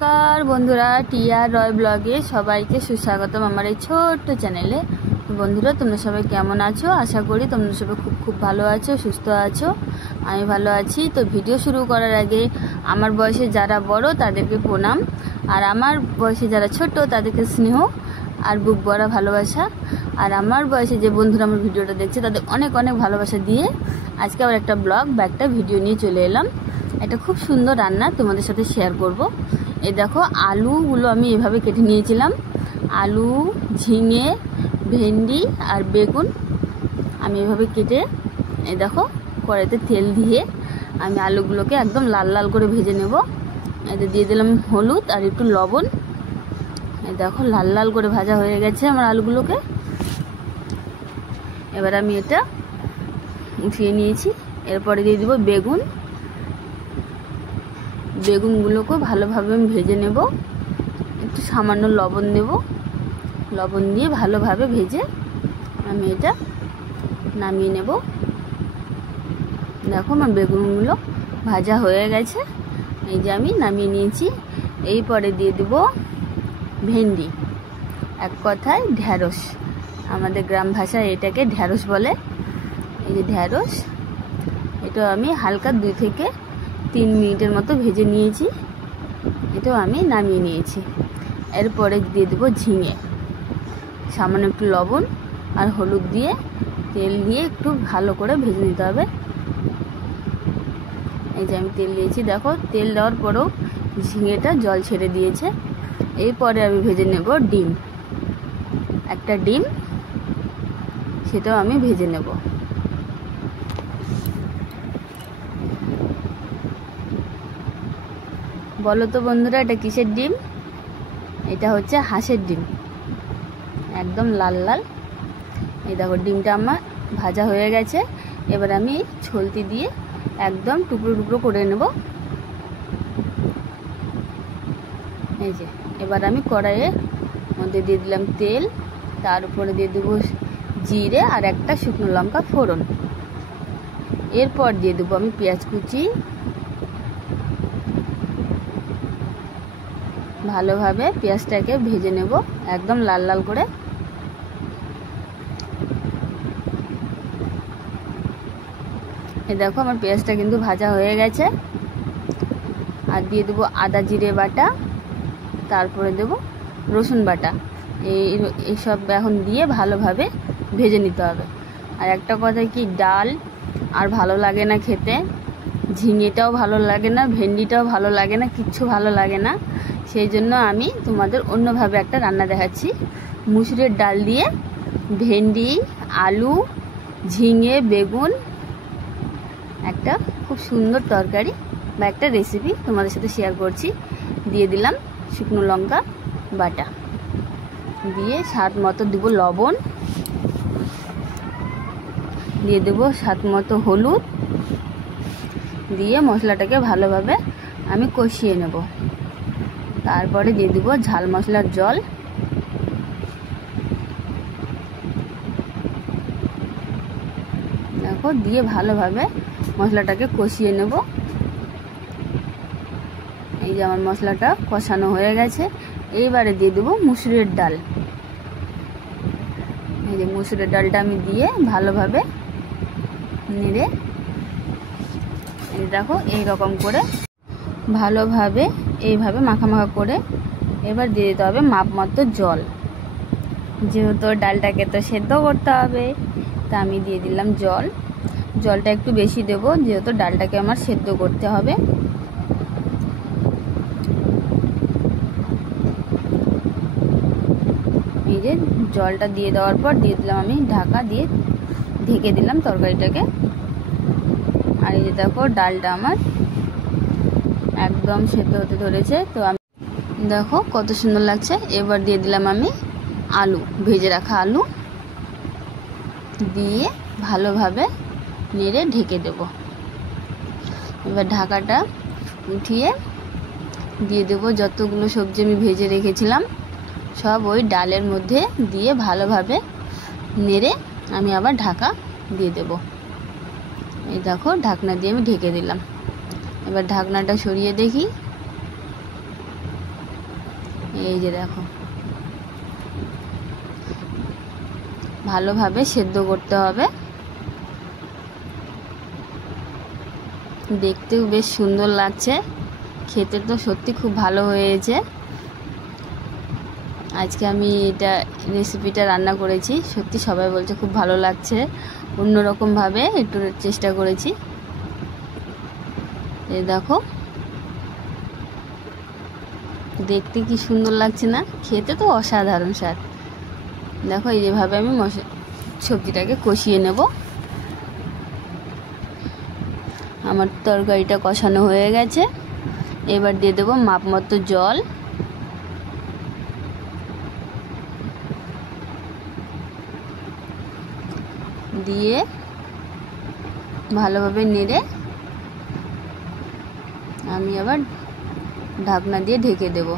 নমস্কার বন্ধুরা, টিয়া রয় ব্লগে সবাইকে সুস্বাগতম আমার এই ছোট্ট চ্যানেলে। বন্ধুরা, তোমরা সবাই কেমন আছো? আশা করি তোমরা সবাই খুব ভালো আছো, সুস্থ আছো। আমি ভালো আছি। তো ভিডিও শুরু করার আগে আমার বয়সে যারা বড় তাদেরকে প্রণাম, আর আমার বয়সে যারা ছোট তাদেরকে স্নেহ আর বুক ভরা ভালোবাসা। আর আমার বয়সে যে বন্ধুরা আমার ভিডিওটা দেখছে তাদের অনেক অনেক ভালোবাসা দিয়ে আজকে আবার একটা ব্লগ বা একটা ভিডিও নিয়ে চলে এলাম। এটা খুব সুন্দর রান্না তোমাদের সাথে শেয়ার করব। এই দেখো, আলুগুলো আমি এভাবে কেটে নিয়েছিলাম। আলু, ঝিঙে, ভেন্ডি আর বেগুন আমি এভাবে কেটে, এই দেখো, কড়াইতে তেল দিয়ে আমি আলুগুলোকে একদম লাল লাল করে ভেজে নেব। এতে দিয়ে দিলাম হলুদ আর একটু লবণ। এই দেখো, লাল লাল করে ভাজা হয়ে গেছে আমার আলুগুলোকে। এবার আমি এটা উঠিয়ে নিয়েছি। এরপরে দিয়ে দেবো বেগুন। বেগুনগুলোকে ভালোভাবে আমি ভেজে নেব। একটু সামান্য লবণ দেব। লবণ দিয়ে ভালোভাবে ভেজে আমি এটা নামিয়ে নেব। দেখো, আমার বেগুনগুলো ভাজা হয়ে গেছে। এই যে আমি নামিয়ে নিয়েছি। এরপরে দিয়ে দেব ভেন্ডি, এক কথায় ঢ্যাঁড়স। আমাদের গ্রাম ভাষায় এটাকে ঢ্যাঁড়স বলে। এই যে ঢ্যাঁড়স, এটা আমি হালকা 2 থেকে 3 মিনিটের মতো ভেজে নিয়েছি। এটাও আমি নামিয়ে নিয়েছি। এরপরে দিয়ে দেবো ঝিঙে। সামান্য একটু লবণ আর হলুদ দিয়ে তেল দিয়ে একটু ভালো করে ভেজে নিতে হবে। এই যে আমি তেল দিয়েছি, দেখো তেল দেওয়ার পরেও ঝিঙেটা জল ছেড়ে দিয়েছে। এরপরে আমি ভেজে নেব ডিম। একটা ডিম, সেটাও আমি ভেজে নেব। বলো তো বন্ধুরা, এটা কিসের ডিম? এটা হচ্ছে হাঁসের ডিম, একদম লাল লাল। এই দেখো, ডিমটা আমার ভাজা হয়ে গেছে। এবার আমি ছলতি দিয়ে একদম টুকরো টুকরো করে নেব। এই যে, এবার আমি কড়াইয়ের মধ্যে দিয়ে দিলাম তেল। তার উপরে দিয়ে দেবো জিরে আর একটা শুকনো লঙ্কা ফোড়ন। এরপর দিয়ে দেবো আমি পেঁয়াজ কুচি। ভালোভাবে পেঁয়াজটাকে ভেজে নেব একদম লাল লাল করে। এই দেখো, আমার পেঁয়াজটা কিন্তু ভাজা হয়ে গেছে। আর দিয়ে দেবো আদা জিরে বাটা, তারপরে দেব রসুন বাটা। এইসব এখন দিয়ে ভালোভাবে ভেজে নিতে হবে। আর একটা কথা কি, ডাল আর ভালো লাগে না খেতে, ঝিঙেটাও ভালো লাগে না, ভেন্ডিটাও ভালো লাগে না, কিচ্ছু ভালো লাগে না। সেই জন্য আমি তোমাদের অন্যভাবে একটা রান্না দেখাচ্ছি। মুসুরের ডাল দিয়ে ভেন্ডি, আলু, ঝিঙে, বেগুন, একটা খুব সুন্দর তরকারি বা একটা রেসিপি তোমাদের সাথে শেয়ার করছি। দিয়ে দিলাম শুকনো লঙ্কা বাটা, দিয়ে স্বাদ মতো দেবো লবণ, দিয়ে দেবো স্বাদ মতো হলুদ, দিয়ে মশলাটাকে ভালোভাবে আমি কষিয়ে নেব। তারপরে দিয়ে দেবো ঝাল মশলার জল। দেখো, দিয়ে ভালোভাবে মশলাটাকে কষিয়ে নেব। এই যে আমার মশলাটা কষানো হয়ে গেছে। এইবারে দিয়ে দেবো মুসুরের ডাল। এই যে মুসুরের ডালটা আমি দিয়ে ভালোভাবে নেড়ে, এই দেখো এইরকম করে ভালোভাবে এইভাবে মাখা মাখা করে এবার দিয়ে দিতে হবে মাপ মতো জল। যেহেতু ডালটাকে তো সেদ্ধ করতে হবে, তা আমি দিয়ে দিলাম জল। জলটা একটু বেশি দেব, যেহেতু ডালটাকে আমার সেদ্ধ করতে হবে। এই যে জলটা দিয়ে দেওয়ার পর দিয়ে দিলাম আমি ঢাকা দিয়ে ঢেকে দিলাম তরকারিটাকে। আর এই যে দেখো, ডালটা আমার একদম সেদ্ধ হতে ধরেছে। তো আমি দেখো কত সুন্দর লাগছে। এবার দিয়ে দিলাম আমি আলু, ভেজে রাখা আলু দিয়ে ভালোভাবে নেড়ে ঢেকে দেব। এবার ঢাকাটা উঠিয়ে দিয়ে দেব যতগুলো সবজি আমি ভেজে রেখেছিলাম সব ওই ডালের মধ্যে দিয়ে ভালোভাবে নেড়ে আমি আবার ঢাকা দিয়ে দেব। এই দেখো, ঢাকনা দিয়ে আমি ঢেকে দিলাম। এবার ঢাকনাটা সরিয়ে দেখি। এই যে দেখো, ভালোভাবে সেদ্ধ করতে হবে। দেখতেও বেশ সুন্দর লাগছে, খেতে তো সত্যি খুব ভালো হয়েছে। আজকে আমি এটা রেসিপিটা রান্না করেছি, সত্যি সবাই বলছে খুব ভালো লাগছে। অন্যরকমভাবে একটু চেষ্টা করেছি। এই দেখো, দেখতে কি সুন্দর লাগছে না? খেতে তো অসাধারণ স্বাদ। দেখো, এই যেভাবে আমি সবজিটাকে কষিয়ে নেব। আমার তরকারিটা কষানো হয়ে গেছে। এবার দিয়ে দেবো মাপ মতো জল। দিয়ে ভালোভাবে নেড়ে আমি আবার ঢাকনা দিয়ে ঢেকে দেব।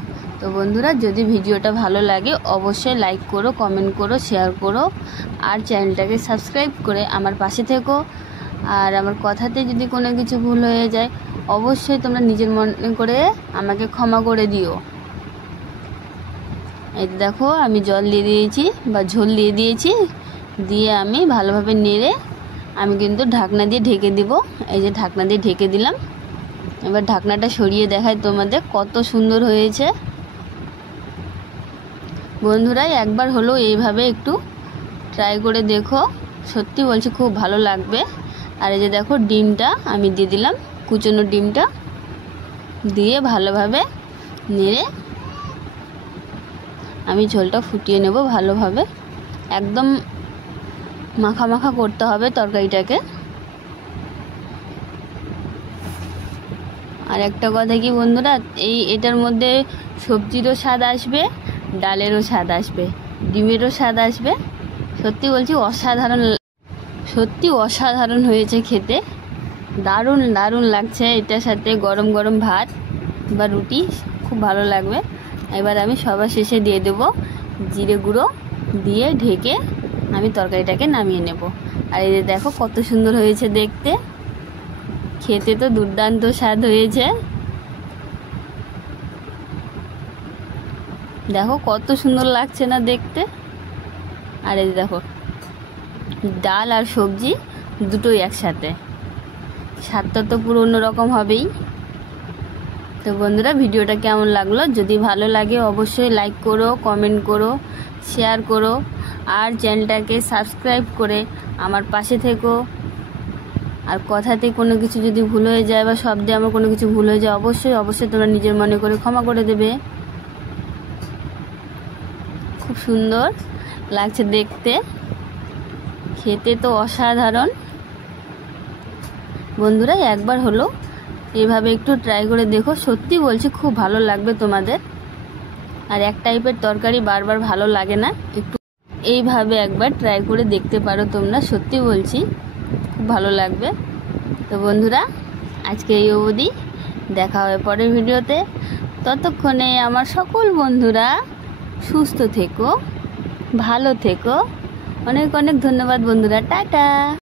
তো বন্ধুরা, যদি ভিডিওটা ভালো লাগে অবশ্যই লাইক করো, কমেন্ট করো, শেয়ার করো, আর চ্যানেলটাকে সাবস্ক্রাইব করে আমার পাশে থেকো। আর আমার কথাতে যদি কোনো কিছু ভুল হয়ে যায় অবশ্যই তোমরা নিজের মনে করে আমাকে ক্ষমা করে দিও। এই দেখো, আমি জল দিয়ে দিয়েছি বা ঝোল দিয়ে দিয়েছি। দিয়ে আমি ভালোভাবে নেড়ে আমি কিন্তু ঢাকনা দিয়ে ঢেকে দিব। এই যে ঢাকনা দিয়ে ঢেকে দিলাম। এবার ঢাকনাটা সরিয়ে দেখাই তোমাদের কত সুন্দর হয়েছে। বন্ধুরা, একবার হলো এইভাবে একটু ট্রাই করে দেখো, সত্যি বলছি খুব ভালো লাগবে। আর এই যে দেখো, ডিমটা আমি দিয়ে দিলাম, কুচনো ডিমটা দিয়ে ভালোভাবে নেড়ে আমি ঝোলটা ফুটিয়ে নেব ভালোভাবে। একদম মাখা মাখা করতে হবে তরকারিটাকে। আর একটা কথা কি বন্ধুরা, এটার মধ্যে সবজিরও স্বাদ আসবে, ডালেরও স্বাদ আসবে, ডিমেরও স্বাদ আসবে। সত্যি বলছি সত্যি অসাধারণ হয়েছে খেতে। দারুণ দারুণ লাগছে। এটার সাথে গরম গরম ভাত বা রুটি খুব ভালো লাগবে। এবার আমি সবার শেষে দিয়ে দেব জিরে গুঁড়ো, দিয়ে ঢেকে আমি তরকারিটাকে নামিয়ে নেব। আর এই যে দেখো কত সুন্দর হয়েছে দেখতে, খেতে তো দুর্দান্ত স্বাদ হয়েছে। দেখো কত সুন্দর লাগছে না দেখতে। আর এই দেখো, ডাল আর সবজি দুটোই একসাথে, স্বাদটা তো পুরো অন্যরকম হবেই। তো বন্ধুরা, ভিডিওটা কেমন লাগলো? যদি ভালো লাগে অবশ্যই লাইক করো, কমেন্ট করো, শেয়ার করো, আর চ্যানেলটাকে সাবস্ক্রাইব করে আমার পাশে থেকো। আর কথাতে কোনো কিছু যদি ভুল হয়ে যায় বা শব্দে আমার কোনো কিছু ভুল হয়ে যায় অবশ্যই অবশ্যই তোমরা নিজের মনে করে ক্ষমা করে দেবে। খুব সুন্দর লাগছে দেখতে, খেতে তো অসাধারণ। বন্ধুরা, একবার হলো এইভাবে একটু ট্রাই করে দেখো, সত্যি বলছি খুব ভালো লাগবে তোমাদের। আর এক টাইপের তরকারি বারবার ভালো লাগে না, একটু এইভাবে একবার ট্রাই করে দেখতে পারো তোমরা, সত্যি বলছি খুব ভালো লাগবে। তো বন্ধুরা, আজকে এই অবধি, দেখা হবে পরের ভিডিওতে। ততক্ষণে আমার সকল বন্ধুরা সুস্থ থেকো, ভালো থেকো। অনেক অনেক ধন্যবাদ বন্ধুরা, টাটা।